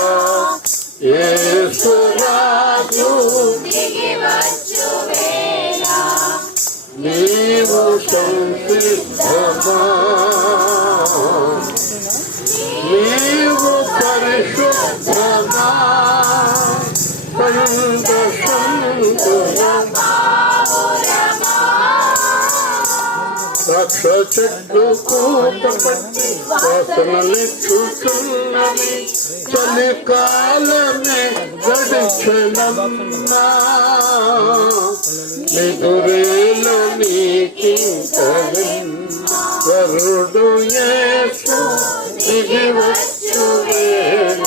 యేసురాజు నీవు సంసిద్ధమా, నీవు పరిశుద్ధమా, ద్రాక్ష చెట్టు కూతపట్టి వాసనలిచ్చుచున్నది, చలికాలమే గడిచెనమ్మా, నిదురేలో నీకింకలెన్నా, వరుడు యేసు దిగివచ్చు వేళ,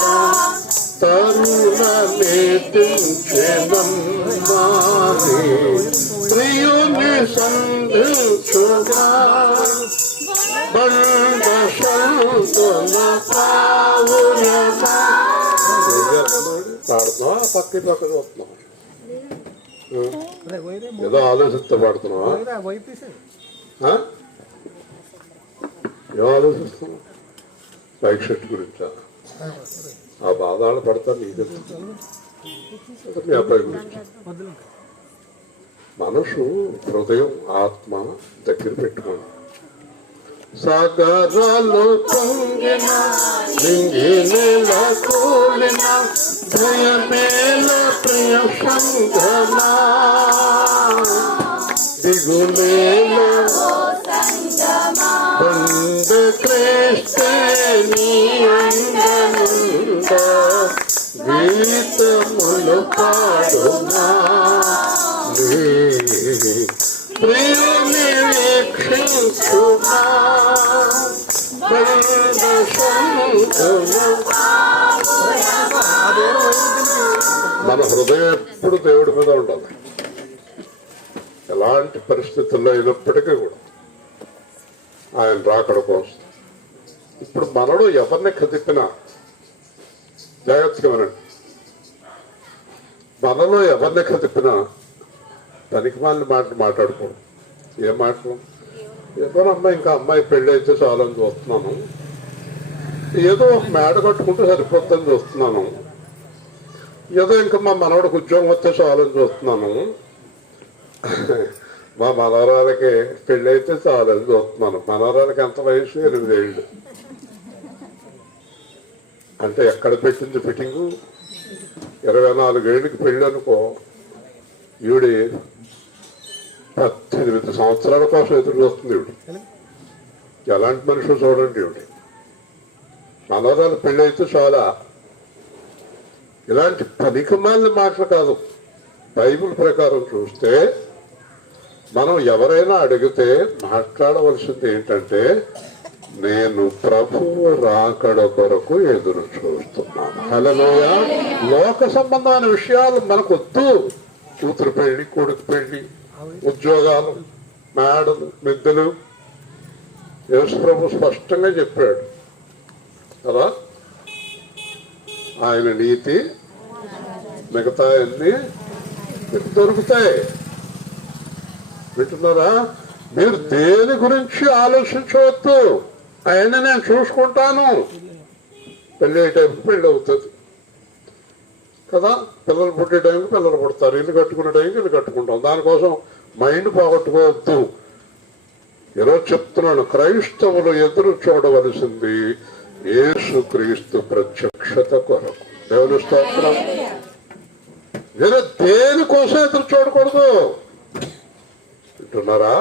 తరుణమే తెంచెనమ్మా, ప్రియుని సంధించుగా, బండ సంతుల పావురమా. పాడుతున్నావా? పక్క పక్కన వస్తున్నావా? ఏదో ఆలోచిస్తూ పాడుతున్నావా? ఏం ఆలోచిస్తున్నావు? బైక్ షర్ట్ గురించా? ఆ బాధాలు పడతాను నీకు, మీ అబ్బాయి గురించి. మనసు, హృదయం, ఆత్మ దగ్గర పెట్టుకోండి. సాగరాలు పొంగిన, లింగినేల కూలిన, భయమేల ప్రియ సంగమా, దిగులేల పొంద క్రీస్తే నీ అంగనుంద, గీతములు పాడుమా, ప్రియుని వీక్షించుమా, మన హృదయం ఎప్పుడు దేవుడి మీద ఉండాలి. ఎలాంటి పరిస్థితుల్లో అయినప్పటికీ కూడా ఆయన రాకడ కోసం. ఇప్పుడు మనలో ఎవరిని కదిపినా జాగ్రత్తగా వినండి, మనలో ఎవరిని కదిపినా పనికి మాలిన మాటలు మాట్లాడుకోండి. ఏ మాటలు? ఏదో అమ్మాయి ఇంకా అమ్మాయి పెళ్ళి అయితే చాలని చూస్తున్నాను, ఏదో ఒక మేడ కట్టుకుంటే సరిపోతుందని చూస్తున్నాను, ఏదో ఇంకా మా మనవడికి ఉద్యోగం వస్తే చాలని చూస్తున్నాను, మా మనవరాలకి పెళ్ళి అయితే చాలని చూస్తున్నాను. మనవరాలకి ఎంత వయసు? 8 ఏళ్ళు. అంటే ఎక్కడ పెట్టింది ఫిట్టింగు? 24 ఏళ్ళకి పెళ్ళి అనుకో, ఈవిడి 18 సంవత్సరాల కోసం ఎదురు చూస్తుంది. ఈవిడి ఎలాంటి మనుషులు చూడండి. ఈవిడి మనవరాలు పెళ్ళి అయితే చాలా. ఇలాంటి పనికిమాలిన మాటలు కాదు. బైబిల్ ప్రకారం చూస్తే మనం ఎవరైనా అడిగితే మాట్లాడవలసింది ఏంటంటే, నేను ప్రభువు రాకడ కొరకు ఎదురు చూస్తున్నాను. హల్లెలూయా. లోక సంబంధమైన విషయాలు మనకు వద్దు. కూతురు పెళ్లి, కొడుకు పెళ్లి, ఉద్యోగాలు, మేడలు, మిద్దెలు. యేసు ప్రభు స్పష్టంగా చెప్పాడు కదా, ఆయన నీతి మిగతా అన్ని మీకు దొరుకుతాయి. వింటున్నారా? మీరు దేని గురించి ఆలోచించవద్దు. ఆయన నేను చూసుకుంటాను. పెళ్ళి అయ్యే టైంకి పెళ్ళి అవుతుంది కదా, పిల్లలు పుట్టే టైంకి పిల్లలు పుడతారు, ఇల్లు కట్టుకునే టైంకి ఇల్లు కట్టుకుంటాం. దానికోసం మైండ్ పోగొట్టుకోవద్దు. ఈరోజు చెప్తున్నాను, క్రైస్తవులు ఎదురు చూడవలసింది యేసుక్రీస్తు ప్రత్యక్షత కొరకు. దేవుని స్తోత్రం. వేరే దేనికోసం ఎదురు చూడకూడదు. వింటున్నారా?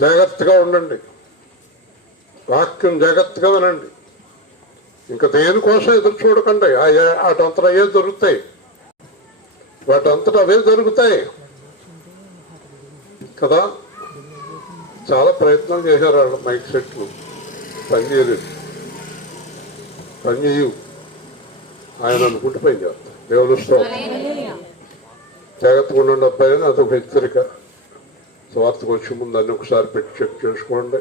జాగ్రత్తగా ఉండండి, వాక్యం జాగ్రత్తగా వినండి. ఇంకా దేనికోసం ఎదురు చూడకండి. వాటంతట అవే దొరుకుతాయి, వాటంతట అవే దొరుకుతాయి కదా. చాలా ప్రయత్నం చేశారు వాళ్ళు, మైక్ సెట్లు పని చేయలేదు, పని చేయవు. ఆయన అనుకుంటే పని చేస్తారు. దేవుని స్తోత్రం. జాగ్రత్తగా ఉండండి అబ్బాయి అని అదొక హెచ్చరిక. స్వార్థకు వచ్చే ముందు అన్ని ఒకసారి పెట్టి చెక్ చేసుకోండి,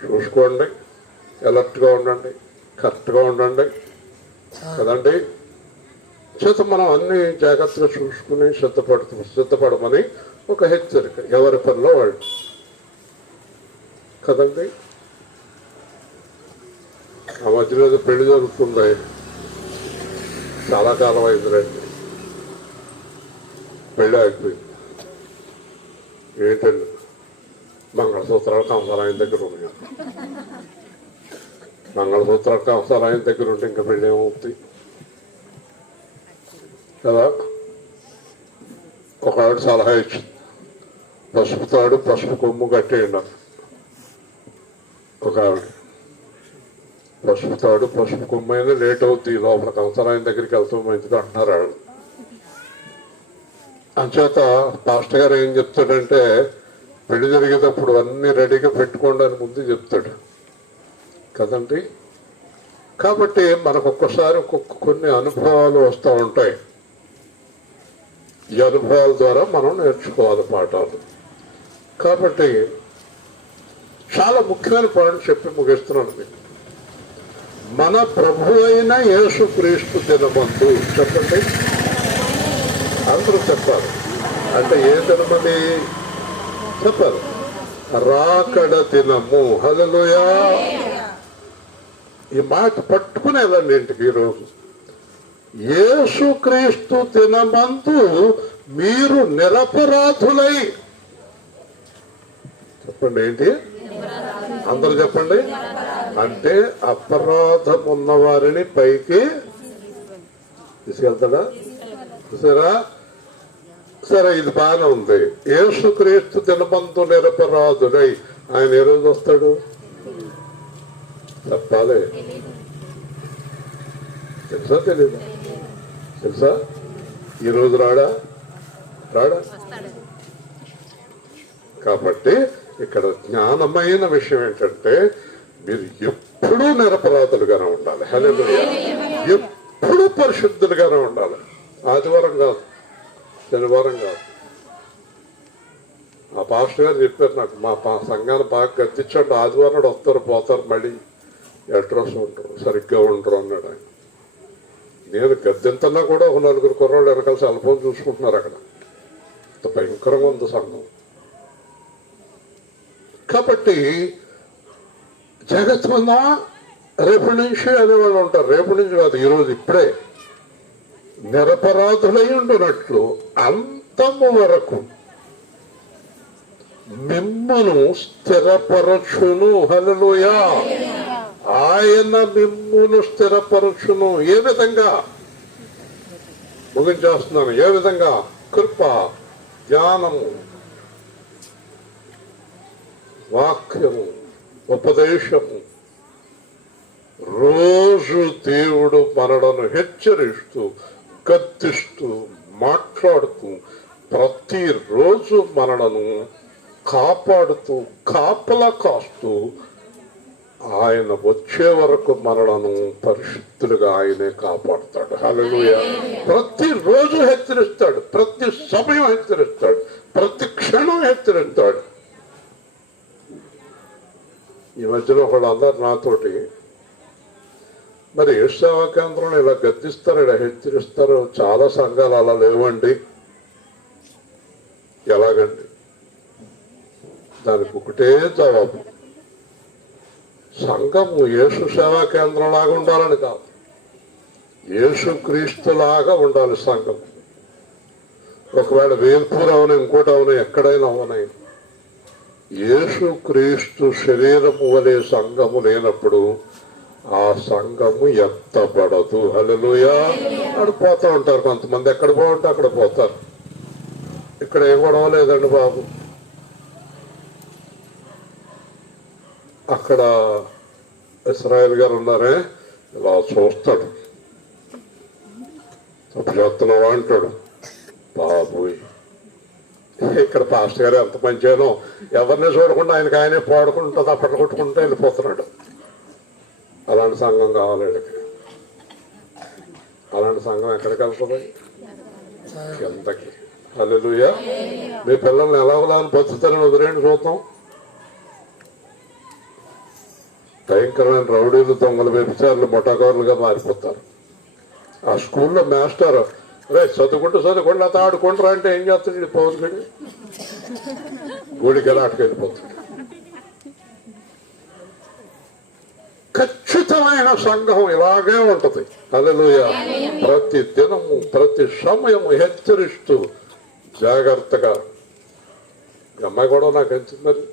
చూసుకోండి, అలర్ట్గా ఉండండి, కరెక్ట్గా ఉండండి కదండి. చేత మనం అన్ని జాగ్రత్తగా చూసుకుని సిద్ధపడమని ఒక హెచ్చరిక. ఎవరి పనిలో వాళ్ళు కదండి. ఆ మధ్యలో పెళ్లి జరుగుతుంది, చాలా కాలం అయింది రండి, పెళ్ళి ఆగిపోయింది. ఏంటండి? మంగళసూత్రాలు కంసారాయన దగ్గర ఉన్నాయి. మంగళసూత్రాలు కంసారాయన దగ్గర ఉంటే ఇంకా పెళ్ళి ఏమవుతుంది కదా. ఒక ఆవిడ సలహా ఇచ్చింది, పసుపు తాడు పసుపు కొమ్ము కట్టేయండి. ఒక ఆవిడ పసుపు తాడు పసుపు కొమ్ము అయినా లేట్ అవుతుంది, లోపల కంసారాయన దగ్గరికి వెళ్తాం మంచిది అంటున్నారు వాళ్ళు. అంచేత పాస్టర్ గారు ఏం చెప్తాడంటే, పెళ్లి జరిగేటప్పుడు అన్ని రెడీగా పెట్టుకోండి అని ముందు చెప్తాడు కదండి. కాబట్టి మనకు ఒక్కసారి కొన్ని అనుభవాలు వస్తూ ఉంటాయి. ఈ అనుభవాల ద్వారా మనం నేర్చుకోవాలి పాఠాలు. కాబట్టి చాలా ముఖ్యమైన పాయింట్ చెప్పి ముగిస్తున్నాను మీకు. మన ప్రభు అయిన యేసుక్రీస్తు దినమందు చెప్పండి, అందరూ చెప్పాలి. అంటే ఏ దినమని చెప్పాలి? రాకడ దినము. హల్లెలూయా. ఈ మాట పట్టుకుని వెళ్ళండి ఇంటికి. ఈరోజు యేసుక్రీస్తు దినమందు మీరు నిరపరాధులై, చెప్పండి ఏంటి? అందరూ చెప్పండి. అంటే అపరాధం ఉన్న వారిని పైకి తీసుకెళ్తాడా? చూసారా? సరే, ఇది బాగానే ఉంది. యేసుక్రీస్తు దినమందు నిరపరాధుడై ఆయన ఏ రోజు వస్తాడు చెప్పాలి. తెలుసా? తెలీదా? తెలుసా? ఈ రోజు రాడా? కాబట్టి ఇక్కడ జ్ఞానమైన విషయం ఏంటంటే, మీరు ఎప్పుడూ నిరపరాధులుగానే ఉండాలి. హల్లెలూయా. ఎప్పుడూ పరిశుద్ధులుగానే ఉండాలి. ఆదివారం కాదు, శనివారం కాదు, ఆ పాస్టర్ గారు చెప్పారు నాకు, మా సంఘాన్ని బాగా గద్దించండి, ఆదివారం నాడు వస్తారు పోతారు, మళ్ళీ అడ్రస్ ఉంటారు, సరిగ్గా ఉండరు అన్నాడు ఆయన. నేను గద్దెంతన్నా కూడా ఒక నలుగురు కుర్రాళ్ళు వెనకాల సెల్ ఫోన్ చూసుకుంటున్నారు అక్కడ. అంత భయంకరంగా ఉంది సంఘం. కాబట్టి జగత్ మీద రేపటి నుంచి అనేవాళ్ళు ఉంటారు. రేపటి నుంచి కాదు, ఈరోజు ఇప్పుడే నిరపరాధులై ఉండునట్లు అంతము వరకు మిమ్మును స్థిరపరచును. హల్లెలూయా. ఆయన మిమ్మును స్థిరపరచును. ఏ విధంగా? ముగించేస్తున్నాను. ఏ విధంగా? కృప, జ్ఞానము, వాక్యము, ఉపదేశము. రోజు దేవుడు మనలను హెచ్చరిస్తూ, గద్దిస్తూ, మాట్లాడుతూ, ప్రతిరోజు మనలను కాపాడుతూ, కాపలా కాస్తూ, ఆయన వచ్చే వరకు మనలను పరిశుద్ధులుగా ఆయనే కాపాడుతాడు. హల్లెలూయా. ప్రతిరోజు హెచ్చరిస్తాడు, ప్రతి సమయం హెచ్చరిస్తాడు, ప్రతి క్షణం హెచ్చరిస్తాడు. ఈ మధ్యలో ఒకళ్ళు అన్నారు నాతోటి, మరి ఏ సేవా కేంద్రంలో ఇలా గద్దిస్తారు, ఇలా హెచ్చరిస్తారు, చాలా సంఘాలు అలా లేవండి. ఎలాగండి? దానికి ఒకటే జవాబు, సంఘము యేసు సేవా కేంద్రం లాగా ఉండాలని కాదు, యేసు క్రీస్తులాగా ఉండాలి సంఘం. ఒకవేళ వేల్పూర్ అవన, ఇంకోటి అవన, ఎక్కడైనా అవనై, యేసు క్రీస్తు శరీరము వలె సంఘము లేనప్పుడు ఆ సంఘము ఎత్తబడదు. హల్లెలూయా. అక్కడ పోతూ ఉంటారు కొంతమంది, ఎక్కడ పోతుంటే అక్కడ పోతారు. ఇక్కడ ఏం గొడవ లేదండి బాబు. అక్కడ ఇస్రాయేల్ గారు ఉన్నారే, ఇలా చూస్తాడు, తప్పు చేస్తున్నావా అంటాడు. బాబోయ్, ఇక్కడ పాస్టర్ గారు ఎంత మంచిగానో, ఎవరిని చూడకుండా ఆయనకి ఆయనే పాడుకుంటూ అప్పట్లు కొట్టుకుంటూ వెళ్ళిపోతున్నాడు. అలాంటి సంఘం కావాలి వీళ్ళకి. అలాంటి సంఘం ఎక్కడికి వెళ్తుంది? కిందకి. హల్లెలూయా. మీ పిల్లల్ని ఎలా బతుకుతారని వదిలేండి చూద్దాం. భయంకరమైన రౌడీలు, దొంగలు, వ్యభిచారులు, మొట్టకారులుగా మారిపోతారు. ఆ స్కూల్లో మాస్టర్, రే చదువుకుంటూ అత ఆడుకుంటారా అంటే ఏం చేస్తాడు? పౌరుగడి గుడికి ఎలా అటుకెళ్ళిపోతాడు. ఖచ్చితమైన సంఘం ఇలాగే ఉంటది. హల్లెలూయా. ప్రతి దినము, ప్రతి సమయము హెచ్చరిస్తూ జాగ్రత్తగా. ఈ అమ్మాయి కూడా నాకు ఎంచుతున్నది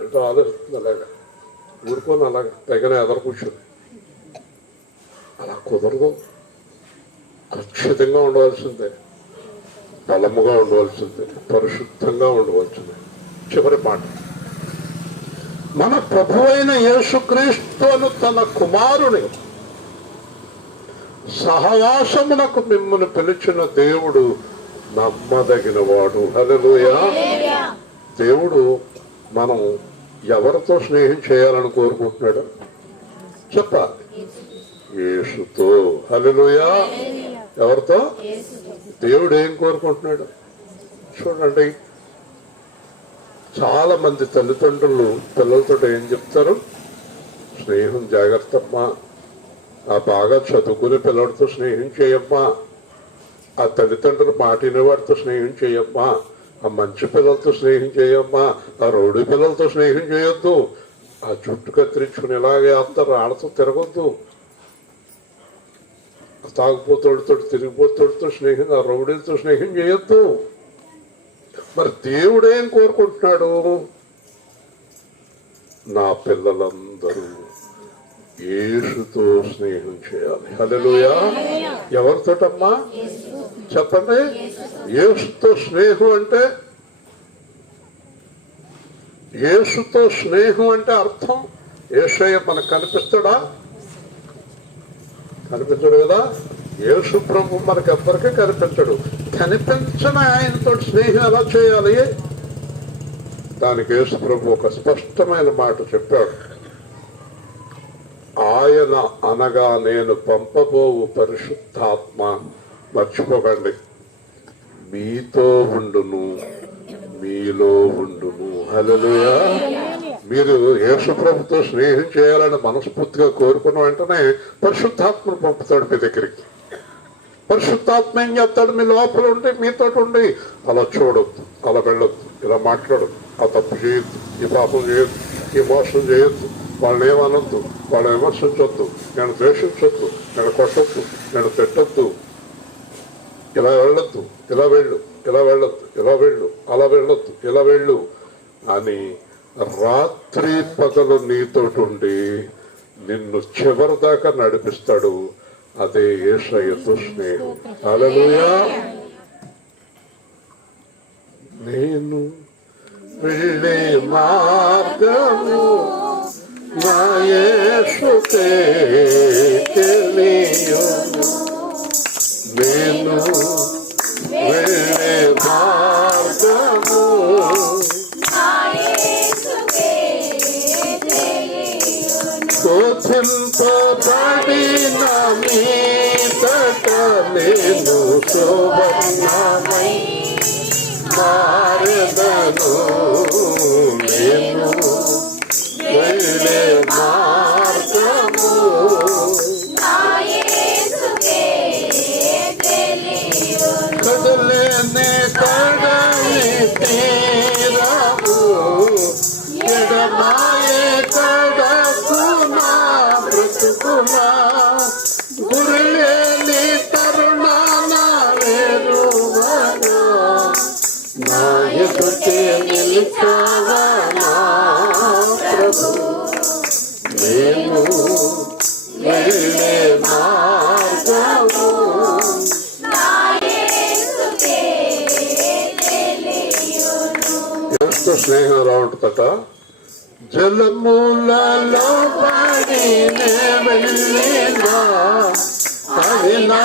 ఏంటో ఆలోచిస్తుంది. అలాగా ఊరుకొని అలాగా తెగనే ఎదరు కూర్చుంది. అలా కుదరదు. ఖచ్చితంగా ఉండవలసిందే, బలముగా ఉండవలసిందే, పరిశుద్ధంగా ఉండవలసిందే. చివరి మాట, మన ప్రభువైన యేసుక్రీస్తును తన కుమారుని సహవాసమునకు మిమ్మల్ని పిలిచిన దేవుడు నమ్మదగిన వాడు. హల్లెలూయా. దేవుడు మనం ఎవరితో స్నేహం చేయాలని కోరుకుంటున్నాడు చెప్పాలి? యేసుతో. హల్లెలూయా. ఎవరితో? దేవుడు ఏం కోరుకుంటున్నాడు చూడండి. చాలా మంది తల్లిదండ్రులు పిల్లలతో ఏం చెప్తారు? స్నేహం జాగ్రత్తమ్మా, ఆ బాగా చదువుకునే పిల్లడితో స్నేహం చేయమ్మా, ఆ తల్లిదండ్రులు మాటిన వాడితో స్నేహం చేయమ్మా, ఆ మంచి పిల్లలతో స్నేహం చేయమ్మా, ఆ రౌడీ పిల్లలతో స్నేహం చేయొద్దు, ఆ జుట్టు కత్తిరించుకుని ఇలాగే వస్తారు, ఆడతో తిరగొద్దు, తాగుపోతాడుతో తిరిగిపోతాడుతో స్నేహం, ఆ రౌడీలతో స్నేహం చేయొద్దు. మరి దేవుడేం కోరుకుంటున్నాడు? నా పిల్లలందరూ యేసుతో స్నేహం చేయాలి. హల్లెలూయా. ఎవరితోటమ్మా చెప్పండి? యేసుతో స్నేహం అంటే, యేసుతో స్నేహం అంటే అర్థం, యేసయ్య మనకు కనిపిస్తాడా? కనిపించడు కదా. యేసు ప్రభు మనకు ఎవ్వరికీ కనిపించడు. కనిపించని ఆయనతో స్నేహం ఎలా చేయాలి? దానికి యేసు ప్రభు ఒక స్పష్టమైన మాట చెప్పాడు. ఆయన అనగా నేను పంపబోవు పరిశుద్ధాత్మ, మర్చిపోకండి, మీతో ఉండును, మీలో ఉండును. హల్లెలూయా. మీరు యేసు ప్రభుతో స్నేహం చేయాలని మనస్ఫూర్తిగా కోరుకున్న వెంటనే పరిశుద్ధాత్మను పంపుతాడు మీ దగ్గరికి. పరిశుద్ధాత్మ ఏం చేస్తాడు? మీ లోపల ఉండి మీతో ఉండి అలా చూడొద్దు, అలా వెళ్ళొద్దు, ఇలా మాట్లాడద్దు, ఆ తప్పు చేయొద్దు, ఈ పాపం చేయొద్దు, ఈ మోసం చేయొద్దు, వాళ్ళని ఏమనొద్దు, వాళ్ళని విమర్శించొద్దు, నేను ద్వేషించొద్దు, నేను కొట్టొద్దు, నేను తిట్టొద్దు, ఇలా వెళ్ళొద్దు, ఇలా వెళ్ళు, ఇలా వెళ్ళొద్దు, ఇలా వెళ్ళు, అలా వెళ్ళొద్దు, ఇలా వెళ్ళు అని రాత్రి పగలు నీతోటి ఉండి నిన్ను చివరి దాకా నడిపిస్తాడు. అదే యేసయ్యతో స్నేహం. హల్లెలూయా. నేను వెళ్ళే మార్గము నా యేసుకే తెలియును. నేను వెళ్ళే మార్గము శోధింపబడిన మీదట నేను శోభనమై మారెదను. నేను వెళ్ళే మార్గము కదలేని కడలి తీరము ఎడమాయే కడకు నా బ్రతుకునా గురిలేని తరుణాన వేరువనా నా ఎదుటే నిలిచావా నా ప్రభు. నేను వెళ్ళే మార్గము ఎంత స్నేహం ఎలా ఉంటుందట. జలమూలలో పడి నే వెళ్ళినా అది నా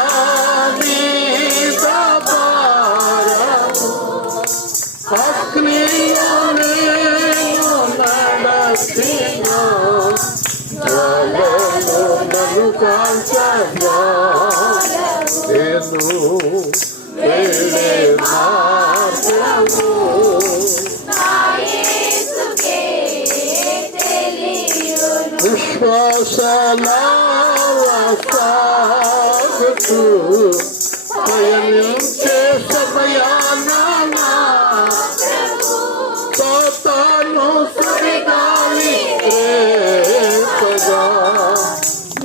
మీద భారము. అగ్నిలో నేను నడచినా జ్వాలలో నన్ను కాల్చగా నేను వెళ్ళే మార్గము విశ్వాసలాగుతూ పయనించే సమయాన తాను సుడిగాలి రేపగా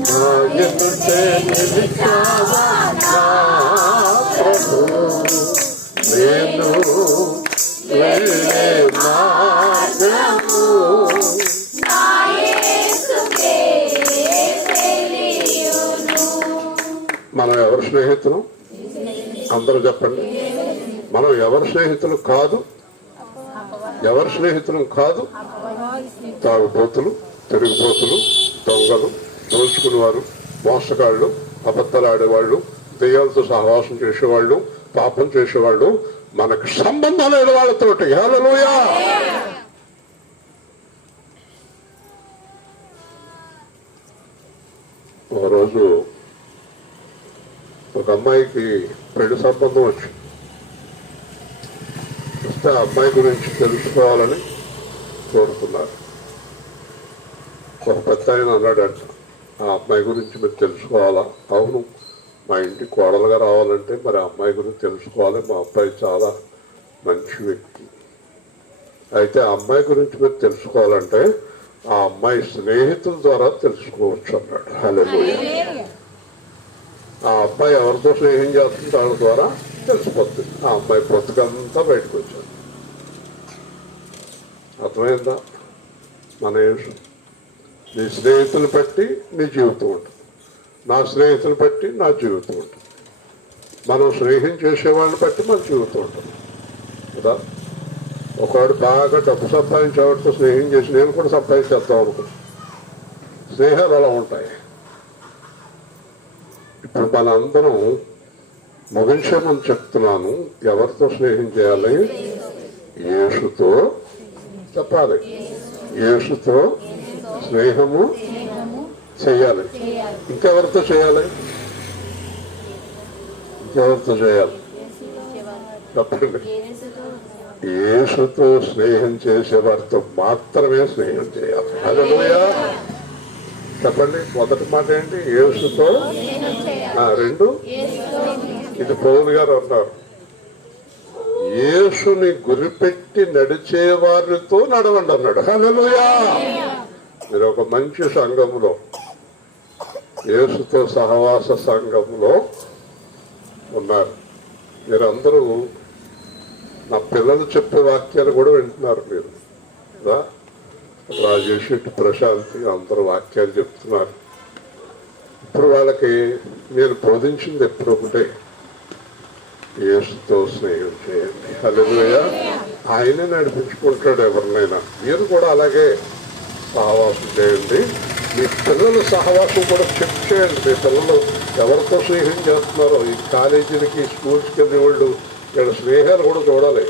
నా ఎదుటే నిలిచావా నా ప్రభు. నేను వెళ్ళే మార్గము మనం ఎవరి స్నేహితులు? అందరూ చెప్పండి. మనం ఎవరి స్నేహితులు కాదు? ఎవరి స్నేహితులు కాదు? తాగుబోతులు, తిరుగుబోతులు, దొంగలు, దోచుకునేవారు, మోసగాళ్ళు, అబద్ధాలు ఆడేవాళ్ళు, దెయ్యాలతో సహవాసం చేసేవాళ్ళు, పాపం చేసేవాళ్ళు మనకు సంబంధం లేదు వాళ్ళతోటి. హల్లెలూయా. ఓ రోజు ఒక అమ్మాయికి పెళ్లి సంబంధం వచ్చింది. వస్తే ఆ అమ్మాయి గురించి తెలుసుకోవాలని కోరుకున్నారు. ఒక పెద్ద ఆయన అన్నాడంట, ఆ అమ్మాయి గురించి మీరు తెలుసుకోవాలా? అవును, మా ఇంటి కోడలుగా రావాలంటే మరి ఆ అమ్మాయి గురించి తెలుసుకోవాలి. మా అబ్బాయి చాలా మంచి వ్యక్తి. అయితే ఆ అమ్మాయి గురించి మీరు తెలుసుకోవాలంటే ఆ అమ్మాయి స్నేహితుల ద్వారా తెలుసుకోవచ్చు అన్నాడు. హల్లెలూయా. ఆ అబ్బాయి ఎవరితో స్నేహం చేస్తుంది వాళ్ళ ద్వారా తెలిసిపోతుంది. ఆ అమ్మాయి బ్రతుకంతా బయటకు వచ్చాడు. అర్థమైందా? మన నీ స్నేహితులు బట్టి నీ జీవితం ఉంటుంది, నా స్నేహితులు బట్టి నా జీవితం ఉంటుంది, మనం స్నేహం చేసేవాళ్ళని బట్టి మన జీవితం ఉంటుంది కదా. ఒకవాడు బాగా డబ్బు సంపాదించేవాడితో స్నేహం చేసి నేను కూడా సంపాదించేద్దాం అనుకున్నాను. స్నేహాలు అలా ఉంటాయి. ఇప్పుడు మనందరం ముగించమని చెప్తున్నాను. ఎవరితో స్నేహం చేయాలి? యేసుతో. చెప్పాలి, యేసుతో స్నేహము చేయాలి. ఇంకెవరితో చేయాలి? ఇంకెవరితో చేయాలి చెప్పండి. యేసుతో స్నేహం చేసే వారితో మాత్రమే స్నేహం చేయాలి. హల్లెలూయా. చెప్పండి, మొదటి మాట ఏంటి? యేసుతో. రెండు, ఇది పౌలు గారు అన్నారు, యేసుని గురిపెట్టి నడిచే వారితో నడవండి అన్నాడు. హల్లెలూయా. మీరు ఒక మంచి సంఘంలో, యేసుతో సహవాస సంఘంలో ఉన్నారు. మీరందరూ నా పిల్లలు చెప్పే వాక్యాలు కూడా వింటున్నారు. మీరు రాజేష్, ఇటు ప్రశాంతి అందరూ వాక్యాలు చెప్తున్నారు. ఇప్పుడు వాళ్ళకి నేను బోధించింది ఎప్పుడు ఒకటే, యేసుతో స్నేహం చేయండి. హల్లెలూయా. ఆయనే నడిపించుకుంటాడు ఎవరినైనా. మీరు కూడా అలాగే సహవాసం చేయండి. మీ పిల్లల సహవాసం కూడా చెక్ చేయండి. మీ పిల్లలు ఎవరితో స్నేహం చేస్తున్నారో, ఈ కాలేజీలకి స్కూల్స్కి వెళ్ళే వాళ్ళు ఇక్కడ స్నేహాలు కూడా చూడాలి.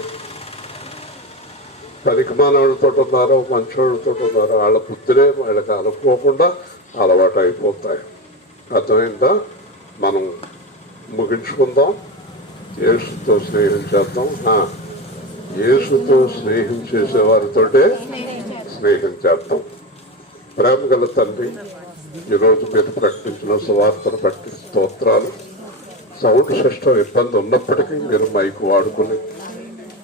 పనికిమానవాళ్ళతో ఉన్నారో మంచోళ్ళతో ఉన్నారో వాళ్ళ బుద్ధులే వాళ్ళకి అనుకోకుండా అలవాటు అయిపోతాయి. అర్థమైందా? మనం ముగించుకుందాం. యేసుతో స్నేహం చేద్దాం. యేసుతో స్నేహం చేసేవారితోటే స్నేహం చేద్దాం. ప్రేమ గల తండ్రి, ఈరోజు మీరు ప్రకటించిన సువార్తను బట్టి స్తోత్రాలు. సౌండ్ సిస్టమ్ ఇబ్బంది ఉన్నప్పటికీ మీరు మైకు వాడుకుని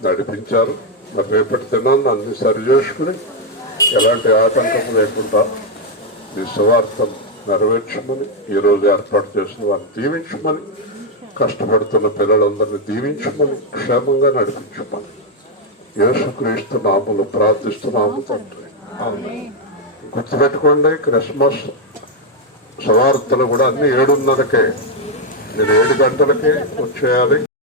నడిపించారు. మరి రేపటి దినాన్ని అన్ని సరిచేసుకుని ఎలాంటి ఆటంకం లేకుండా ఈ సువార్తను నెరవేర్చమని, ఈరోజు ఏర్పాటు చేసిన వారిని దీవించమని, కష్టపడుతున్న పిల్లలందరినీ దీవించమని, క్షేమంగా నడిపించమని యేసుక్రీస్తు నామములో ప్రార్థిస్తున్నాము తండ్రి. గుర్తుపెట్టుకోండి, క్రిస్మస్ సువార్తలు కూడా అన్ని 7:30కే, మీరు 7 గంటలకే వచ్చేయాలి.